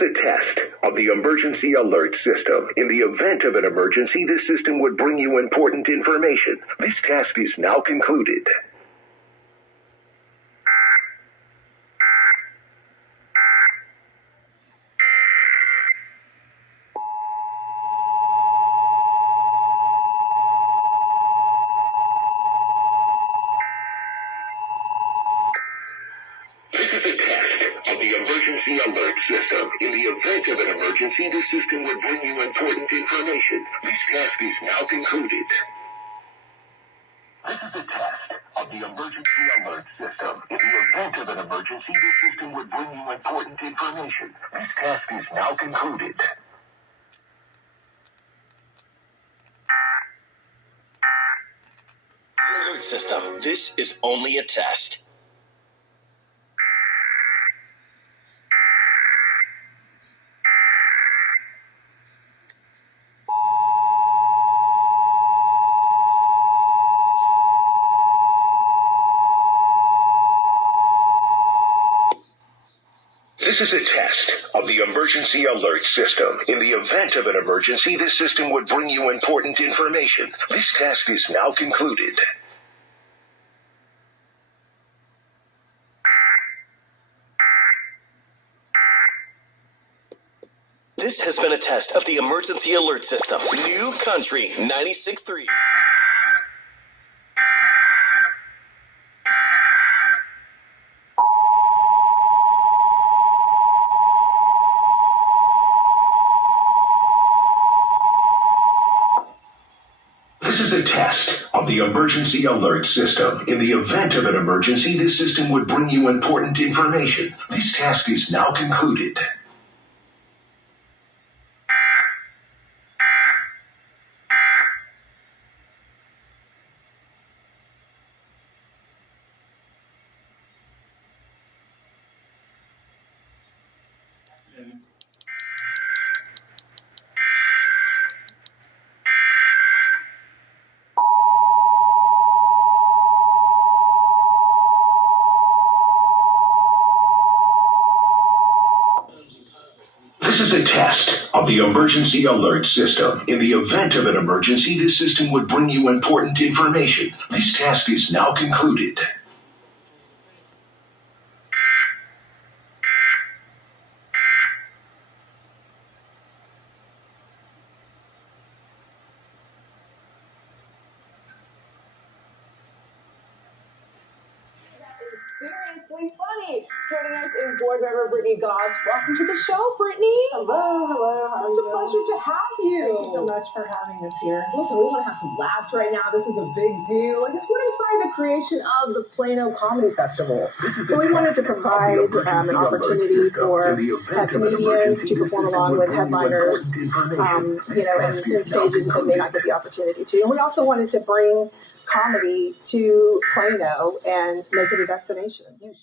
is a test of the emergency alert system. In the event of an emergency, this system would bring you important information. This task is now concluded. This is a test of the emergency alert system. In the event of an emergency, this system would bring you important information. This task is now concluded. This is a test of the emergency alert system. In the event of an emergency, this system would bring you important information. This task is now concluded. Alert system. This is only a test. This is a test of the emergency alert system. In the event of an emergency, this system would bring you important information. This task is now concluded. This has been a test of the emergency alert system. New country 96.3. This is a test of the emergency alert system. In the event of an emergency, this system would bring you important information. This task is now concluded. This is a test of the emergency alert system. In the event of an emergency, this system would bring you important information. This task is now concluded. Seriously funny. Joining us is board member Brittany Goss. Welcome to the show, Brittany. Hello. It's a pleasure to have you. Thank you so much for having us here. Listen, we want to have some laughs right now. This is a big deal. I guess what inspired the creation of the Plano Comedy Festival? Well, we wanted to provide an opportunity for comedians to perform along with headliners, in stages that they may not get the opportunity to. And we also wanted to bring comedy to Plano and make it a destination. You